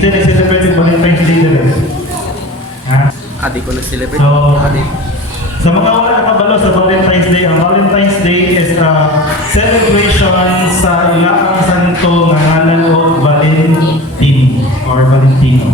Minsan nag-celebrate yung Valentine's Day na rin. Ha? Adi ko nag-celebrate. So, Adi. sa mga wala nakabalo sa Valentine's Day, ang Valentine's Day is a celebration sa ilang santo nga ngalan o Valentine or Valentino.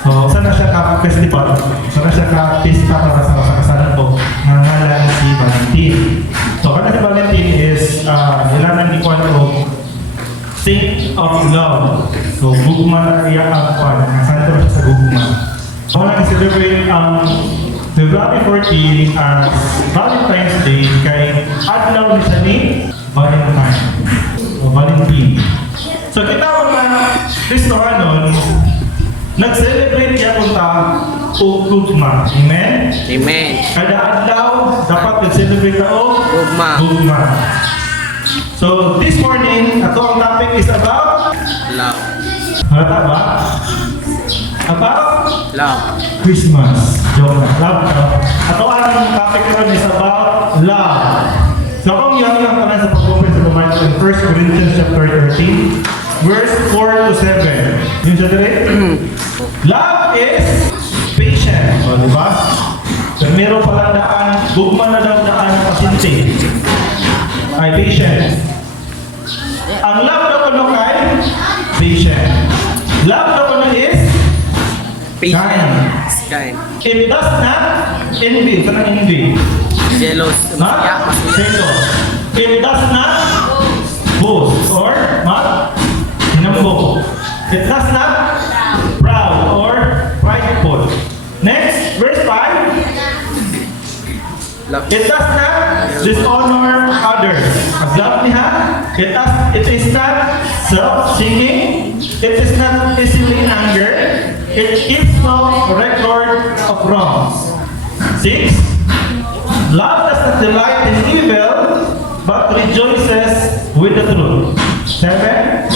So, sana siya ka-festival, sana siya ka-pista para sa kasakasalan ko nga ngalan si Valentine. So, kada si Valentine is ilangan ni Juan o Saint of Love. So, gugma na iya ang Juan, ang santo na siya sa gugma. So, nag-celebrate ang February 14 as Valentine's Day kay adlaw ni siya ni Valentine o Valentine. So kita mga Kristohanon, nag-celebrate niya kung ta o gugma. Amen? Amen. Kada adlaw dapat nag-celebrate ta o Gugma. gugma. So this morning, ato ang topic is about Love. halata ba? About Love. Christmas. Joke na. Love ka. Ato ang topic ko is about love. So kung yung tanan sa pag-open sa Bible in 1 Corinthians chapter 13, verse 4 to 7. Yung sa dire? Love is patient. O, diba? So, meron palang daan, gugma na daw daan ng pasyente. Ay, patient. Ang love na kuno kay patient. Love na kuno is kind. Kind. It does not envy. Ito na envy. Jealous. Ha? Jealous. It does not boast or what? Hinambog. It does not proud or prideful. Next, verse 5. Love. It does not dishonor others. As love niya, it is not self-seeking. It is not easily angered. It keeps no record of wrongs. 6. Love does not delight in evil, but rejoices with the truth. 7.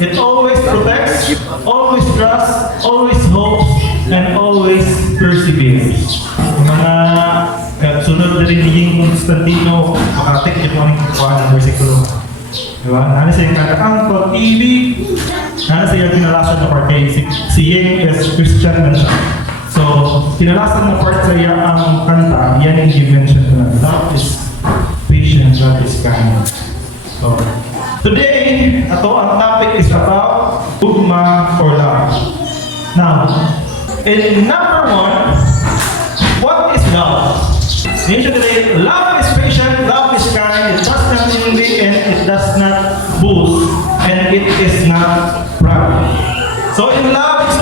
It always protects, always trusts, always hopes, and always perseveres. Mga sunod na rin yung Constantino, makatik yung mga kukuha ng versikulo. Diba? Nana siya yung kanta, ang pag-ibig. Nana siya yung kinalasan na part kay si Yeng is Christian na siya. So, kinalasan na part sa iya ang kanta, yan yung dimension ko na. Love is patient, love is kind. So, today, ato ang topic is about gugma or love. Now, in number 1, what is love? Today, love is patient, love is kind, it does not envy, and it does not boast, and it is not proud. So in love,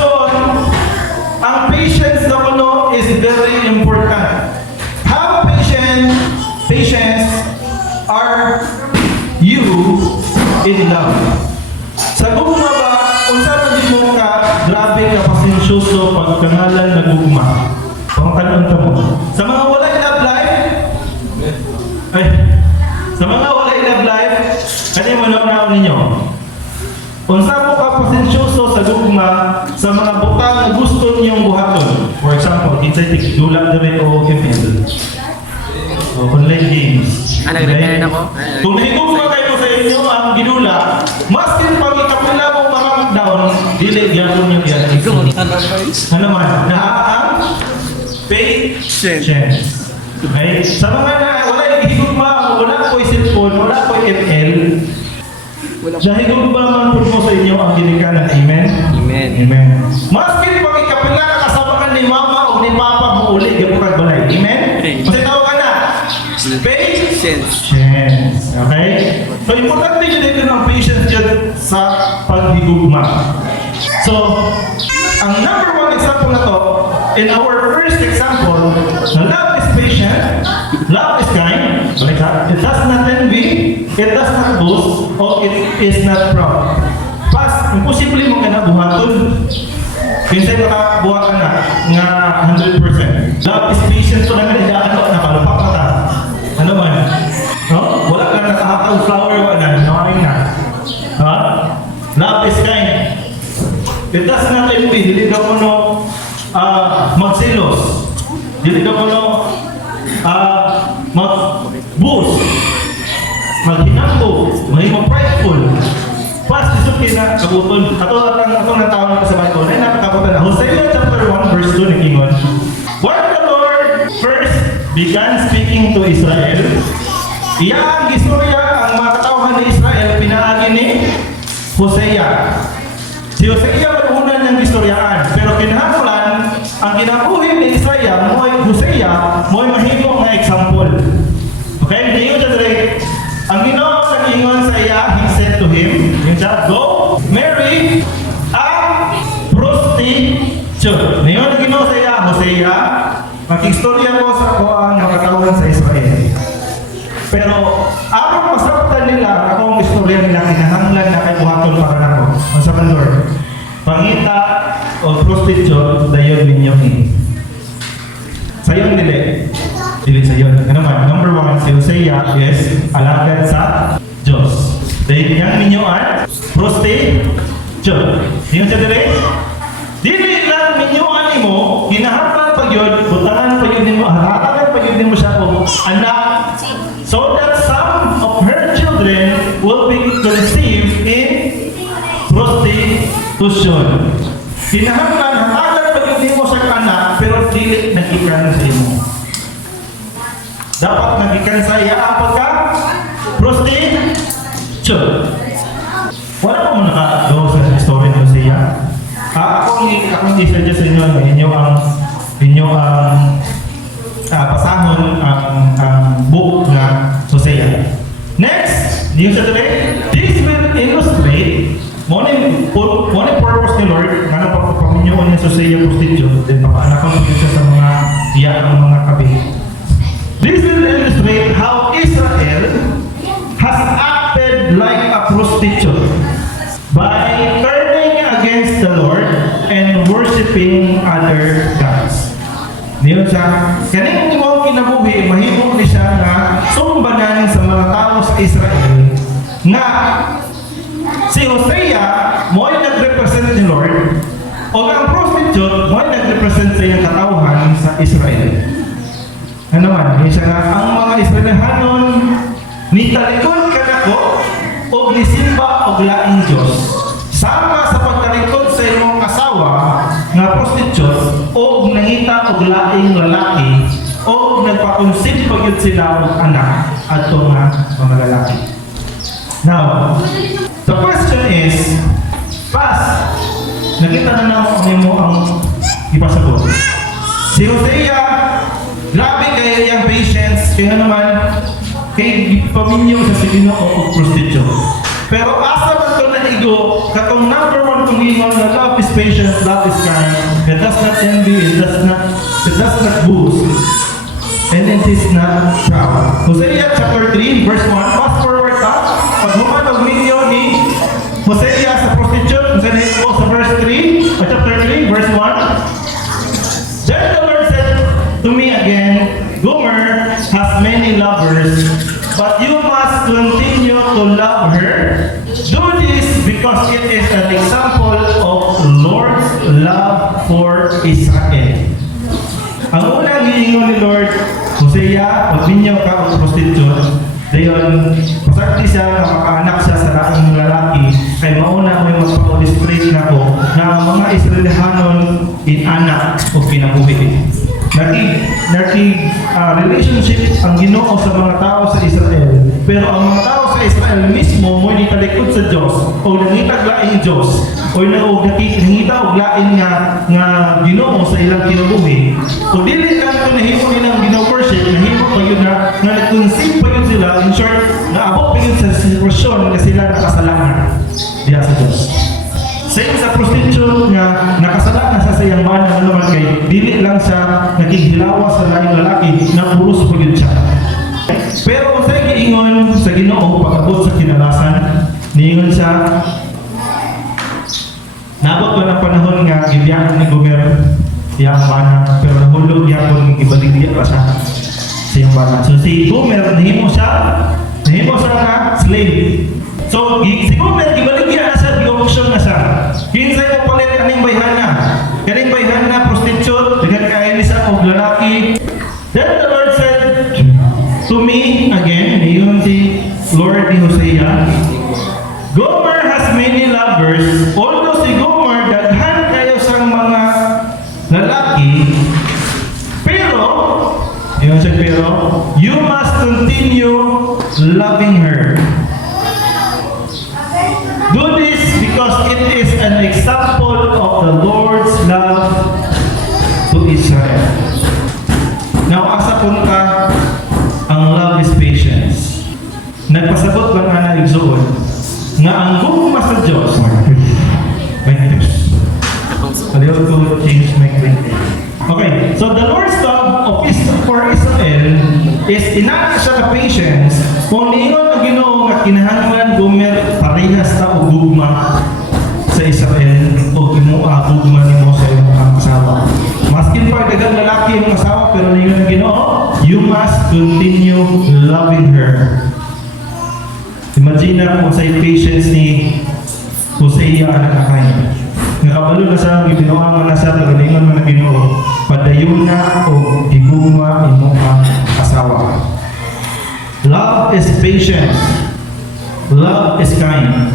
ang patience na kuno is very important. How patience are you in love? Sa gugma ba, unsa man di mo ka, grabe ka pasensyoso pagkangalan na gugma. Pangkanon ka mo. Sa mga walay love life, sa mga walay love life, ano yung manaw ninyo? Unsa mo ka pasensyoso sa gugma sa mga butang na gusto niyong buhaton. For example, kinsay tigdula dire o email. O online games. Nag-retire na ko. Kung nahigugma kayo sa inyo ang ginula, mas pag ikapila mo maramagdaon, dili gyapon yung yan. Ano man? Ang patience. Okay? Sa mga na wala higugma, wala ko cellphone, wala ko ML. Dahil kung ba man po mo sa inyo ang ginikanan. Amen? Amen. Amen. Maski pag ikapila ka kasabakan ni mama o ni papa mo uli, yung pagbalay. Amen? Kasi tawag ka na. Patience. Okay? So, importante yun dito ng patience dyan sa paghigugma. So, ang number 1 example na to, in our first example, love is patient, love is kind, it does not envy, it does not boast, or it is not proud. Pas, imposible mo ka na buhaton. Kinsay makabuha ka na nga 100%. Love is patient, so naman idaan ko, nakalupak ka ta. Ano man? No? Wala ka nakahataw flower, wala na, nakain na. Ha? Love is kind. It does not envy, dili ka mo no magsilos. Dili ka mo no mag-boost. Maghinambo. Mahimong prideful. Pas, kina kabuton. Atong natawag sa Bible na napakabuton na. Hosea chapter 1 verse 2 nagingon. When the Lord first began speaking to Israel, iya ang istorya ang mga katawhan ni Israel pinaagi ni Hosea. Si Hosea ay una niyang istoryaan, pero kinahanglan ang kinabuhi ni Hosea mo'y mahimo nga example. Okay, hindi yun siya direct. Ang Ginoo sa ingon sa iya, he said to him, yung siya, go, marry a prostitute. Ngayon ang Ginoo sa iya, Hosea, makistorya ko sa kuang nakatawhan sa Israel. Pero, ang masabtan nila, akong istorya nila, kinahanglan na kay buhaton para nako. Ang sa Lord, pangita o prostitute, dayon ninyo ni. Sayon dili. Dili sayon. Ano man? Number 1, si Hosea is alagad sa Diyos. Dahil yang ninyo ay prostitute. Yung sa dili? Dili lang ninyo mo, hinahatan pa yun, butangan pa yun mo, hatagan pa yun mo siya kung anak, so that some of her children will be conceived in prostitution. Hinahatan, hatagan pa yun mo sa anak, pero dili nagikan sa imo. Dapat nagikan sa iya, apagka prostitute. Wala mo nakagawa sa story ni Hosea. Akong i-suggest sa inyo ang pasahon ang book na Hosea. Next, yung sa tabi, this will illustrate morning purpose ni Lord, nga paminyoon niya sa Hosea prostitute, then papaanak ang siya sa mga diyan mga kabi. This will illustrate how Israel has acted like a prostitute by turning against the Lord and worshiping other gods. Niyon siya, kaning imong kinabuhi, mahimo ni siya nga sumbanan sa mga tao sa Israel nga si Hosea mo'y nag-represent ni Lord o ang prostitute mo'y nag-represent sa iyang katawhan sa Israel. Ano man, niyon siya nga, ang mga Israelihanon nitalikod ka nako o nisimba o laing Diyos. Sama sa pagtalikod sa imong asawa nga prostitute o nangita og laing lalaki o nagpa-conceive pagyud sila og anak adto nga mga lalaki. Now, the question is, nakita na namo nimo ang ipasagot. Si Hosea, grabe kay iyang patience, kaya naman kay paminyo sa silino o prostitute. Pero asa man ito na igo, katong number 1 kung ingon na love is patience, love is kind, it does not envy, it does not boast, and it is not proud. Hosea chapter 3, verse 1, fast forward ka, pag humanag ninyo ni Hosea sa prostitute, sa verse 3, chapter 3, verse 1, then the Lord said to me again, Gomer has many lovers, but you must continue to love her. Do this because it is an example of Lord's love for Israel. Ang unang hiingon ni Lord, Hosea, pagminyaw ka ang prostitute, dayon, pasakti siya, makaanak siya sa laking lalaki, kay mauna mo yung magpa-illustrate na ko na ang mga Israelihanon anak o pinabuhi. Relationship ang Ginoo sa mga tao sa Israel. Pero ang mga tao sa Israel mismo mo'y nitalikod sa Diyos o nangitag laing Diyos o nangita og lain nga Ginoo sa ilang kinabuhi. So dili lang ito nahimo nilang gino-worship, nahimo pa yun na nag-conceive pa yun sila, in short, naabot pa yun sa sitwasyon na sila nakasalanan diya sa Diyos. Same sa prostitute nga nakasalat na sa iyang mana naman kay dili lang siya naghihilawa sa laing lalaki na puros pa yun siya. Pero kung sa'yo giingon sa Ginoo pag-abot sa kinalasan, niingon siya, naabot ba ng panahon nga gibiyakan ni Gomer iyang mana, pero nahulog niya kung ibaligya pa siya sa iyang mana. So si Gomer, nahimo siya nga slave. So si Gomer, ibaligya na siya, di-auction na siya. Kinsay mo palit kaning bayhan na prostitute, dengan kain siya og lalaki. Then the Lord said to me again, niyon si Lord ni Hosea, Gomer has many lovers. Ano siya pero? You must continue loving her. Do this because it is an example of the Lord's love to Israel. Now, asa punta ang love is patience. Nagpasabot ba nga na igsuon nga ang gugma sa Diyos Aliw to change my question. Okay, so the Lord's love for Israel is inana siya ka patience kung niingon ang Ginoo nga kinahanglan gumer parehas ta og gugma sa Israel o gugma nimo sa imong asawa. Maskin pa daghang lalaki ang asawa pero niingon ang Ginoo, you must continue loving her. Imagine kung sa patience ni Hosea anak Akay. Nakabalo na sa gibinoan na sa tagalingon man na Ginoo, padayon na o giguma imong asawa. Love is patience. Love is kind.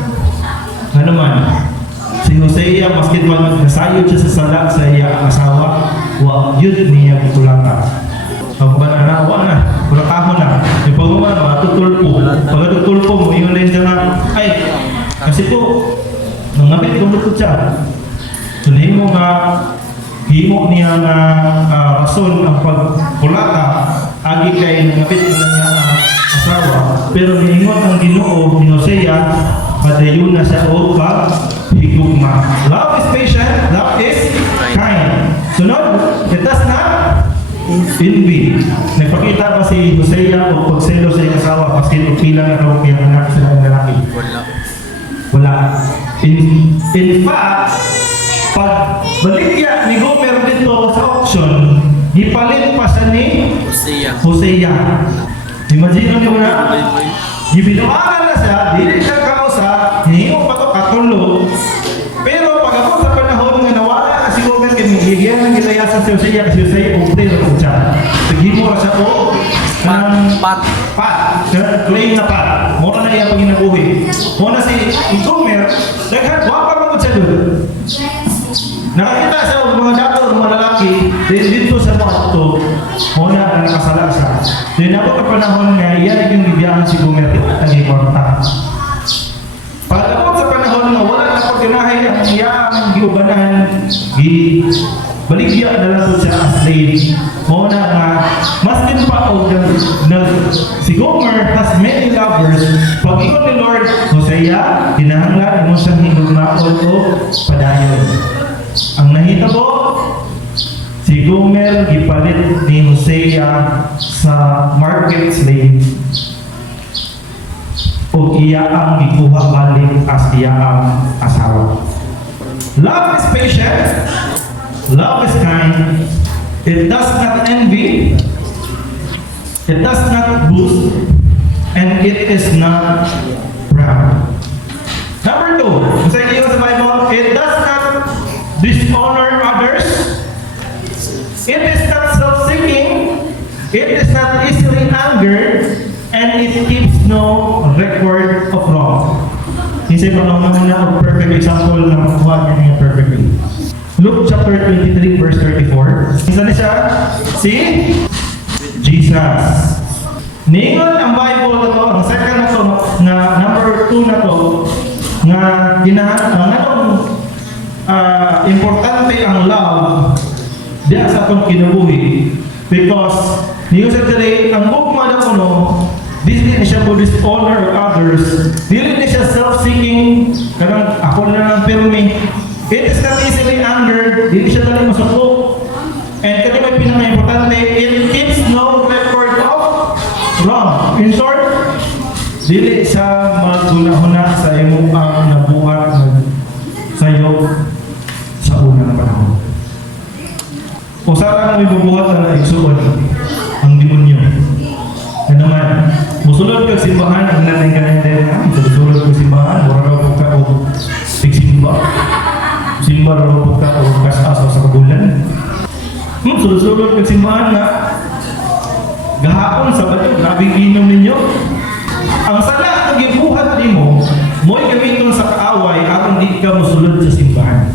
Ano man, si Hosea maski nagsayod siya sa sala sa iya asawa, wa yun niya gitulaka. Ang bananawa na, kulakahon na. Yung pagmuman, matutulpo. Pagkatutulpo mo, yung din siya na, ay, kasi po, nangapit kumulot siya. So, himo nga, himo niya na rason ang pagkulata, agi kay nangapit na niya ang asawa. Pero niingon ang Ginoo ni Hosea, padayon na sa o higugma. Love is patient, love is kind. Sunod, it does not envy. Nagpakita pa si Hosea o pagselo sa iyang asawa kasi pila na raw kaya anak sa mga lalaki. Wala. In fact, pag baligya ni Gomer dito sa auction, ipalit pa siya ni Hosea. Imagine mo na, ibinuangan na siya, dili siya kausa, hihimo pa ito katulo. Pero pag ako sa panahon nga nawala na si Gomer, kinigyan ng gilayasan si Hosea kasi Hosea umtay na siya. Tigimo na siya po ng pat. Claim na pat. Muna na iya pag ginabuhi. Muna si Gomer, daghan, wapa mo siya doon. Nakakita siya ng mga dato ng mga lalaki, dito sa mga ito, muna ang nakasala siya. Then ako ka panahon nga, iyan yung bibiyahan si Gomer at ang iporta. Pagkakot sa panahon nga, wala na pagkinahay ang iyang giubanan, baligya na lang po siya as lady. Muna nga, mas din pa o si Gomer has many lovers. Pag ikot ni Lord, Hosea, hinahanglan mo siyang hinugnaon o padayon. Ang nahitabo, si Gomer ipalit ni Hosea sa market slave o iya ang ikuha balik as iya ang asawa. Love is patient. Love is kind. It does not envy. It does not boast. And it is not proud. Number 2, sa iyo sa Bible, it does not dishonor others. It is not self-seeking. It is not easily angered. And it keeps no record of wrong. Kasi panahon na ang perfect example ng kuha niya perfectly. Luke chapter 23 verse 34. Isa na siya? Si Jesus. Ningon ang Bible na to, ang second na to, na number 2 na to, nga importante ang love diya sa itong kinabuhi. Because, ningon sa today, ang bukma na kuno, dili na siya po dishonor others, dili na siya self-seeking, karang ako na lang pirmi. It is not easily angered, dili siya dali masukok. And kaya may pinaka-importante, it keeps no record of wrong. In short, dili siya maguna-huna sa imong ang nabuhat sa'yo sa unang panahon. O sarang may bubuhat na naigsuon ang demonyo. Yan naman, musulod ka simbahan, ang nanay ka na din na, musulod ka simbahan, wala ka o tigsimba. Simba ro ka o kasas sa kagulan. Sulod-sulod ka simbahan na gahapon sa balik, grabe inom ninyo. Ang sala ang gibuhat nimo, mo'y gamiton sa kaaway aron di ka musulod sa simbahan.